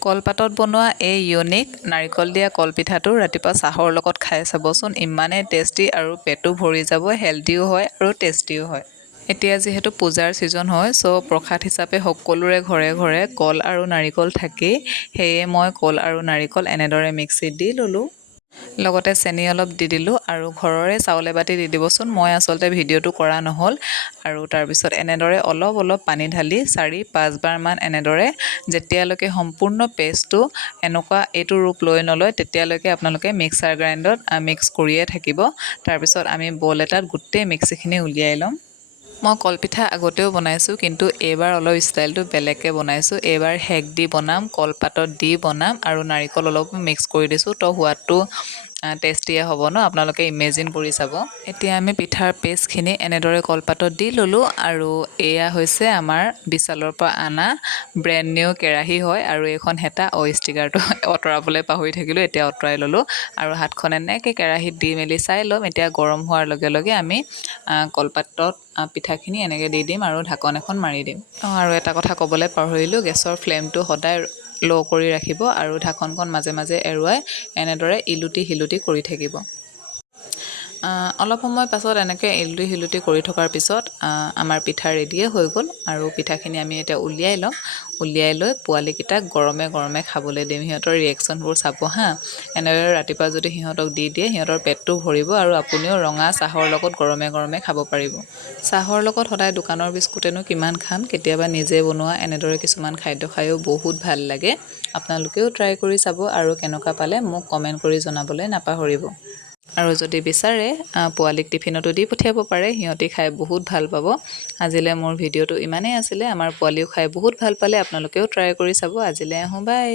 কলপাতত বনোৱা এই ইউনিক নাৰিকল দিয়া কলপিঠাটো ৰাতিপুৱা চাহৰ লগত খাই চাবচোন। ইমানেই টেষ্টি আৰু পেটো ভৰি যাব হেল্ডিও হয় আৰু টেষ্টিও হয়। এতিয়া যিহেতু পূজাৰ ছিজন হয় চ' প্ৰসাদ হিচাপে সকলোৰে ঘৰে ঘৰে কল আৰু নাৰিকল থাকেই। সেয়ে মই কল আৰু নাৰিকল এনেদৰে মিক্সিত দি ল'লোঁ। লগতে চেনি অলপ দি দিলোঁ আৰু ঘৰৰে চাউল এবাতি দি দিবচোন। মই আচলতে ভিডিঅ'টো কৰা নহ'ল। আৰু তাৰপিছত এনেদৰে অলপ অলপ পানী ঢালি চাৰি পাঁচবাৰমান এনেদৰে যেতিয়ালৈকে সম্পূৰ্ণ পেষ্টটো এনেকুৱা এইটো ৰূপ লৈ নলয় তেতিয়ালৈকে আপোনালোকে মিক্সাৰ গ্ৰাইণ্ডত মিক্স কৰিয়ে থাকিব। তাৰপিছত আমি বল এটাত গোটেই মিক্সিখিনি উলিয়াই ল'ম। মই কলপিঠা আগতেও বনাইছোঁ কিন্তু এইবাৰ অলপ ষ্টাইলটো বেলেগকৈ বনাইছোঁ। এইবাৰ হেক দি বনাম কলপাতত দি বনাম আৰু নাৰিকল অলপো মিক্স কৰি দিছোঁ। তো সোৱাদটো টেষ্টিয়ে হ'ব ন? আপোনালোকে ইমেজিন কৰি চাব। এতিয়া আমি পিঠাৰ পেষ্টখিনি এনেদৰে কলপাতত দি ল'লোঁ আৰু এয়া হৈছে আমাৰ বিশালৰ পৰা অনা ব্ৰেণ্ড নিউ কেৰাহী হয় আৰু এইখন হেতা অ' ষ্টিকাৰটো আঁতৰাবলৈ পাহৰি থাকিলোঁ এতিয়া আঁতৰাই ল'লোঁ আৰু হাতখন এনেকৈ কেৰাহীত দি মেলি চাই ল'ম। এতিয়া গৰম হোৱাৰ লগে লগে আমি কলপাতত পিঠাখিনি এনেকৈ দি দিম আৰু ঢাকন এখন মাৰি দিম। অঁ আৰু এটা কথা ক'বলৈ পাহৰিলোঁ গেছৰ ফ্লেমটো সদায় ল' কৰি ৰাখিব আৰু ঢাকনখন মাজে মাজে এৰুৱাই এনেদৰে ইলুটি শিলুটি কৰি থাকিব। অলপ সময় পাছত এনেকৈ ইলুটি শিলুটি কৰি থকাৰ পিছত আমাৰ পিঠা ৰেডিয়ে হৈ গ'ল আৰু পিঠাখিনি আমি এতিয়া উলিয়াই ল'ম। উলিয়াই লৈ পোৱালিকেইটাক গৰমে গৰমে খাবলৈ দিম। সিহঁতৰ ৰিয়েকশ্যনবোৰ চাব হাঁ। এনেদৰে ৰাতিপুৱা যদি সিহঁতক দি দিয়ে সিহঁতৰ পেটটো ভৰিব আৰু আপুনিও ৰঙা চাহৰ লগত গৰমে গৰমে খাব পাৰিব। চাহৰ লগত সদায় দোকানৰ বিস্কুটেনো কিমান খাম? কেতিয়াবা নিজে বনোৱা এনেদৰে কিছুমান খাদ্য খায়ো বহুত ভাল লাগে। আপোনালোকেও ট্ৰাই কৰি চাব আৰু কেনেকুৱা পালে মোক কমেণ্ট কৰি জনাবলৈ নাপাহৰিব। আৰু যদি বিচাৰে পোৱালিক টিফিনতো দি পঠিয়াব পাৰে সিহঁতি খাই বহুত ভাল পাব। আজিলৈ মোৰ ভিডিঅ'টো ইমানেই আছিলে। আমাৰ পোৱালিও খাই বহুত ভাল পালে। আপোনালোকেও ট্ৰাই কৰি চাব। আজিলৈ আহোঁ। বাই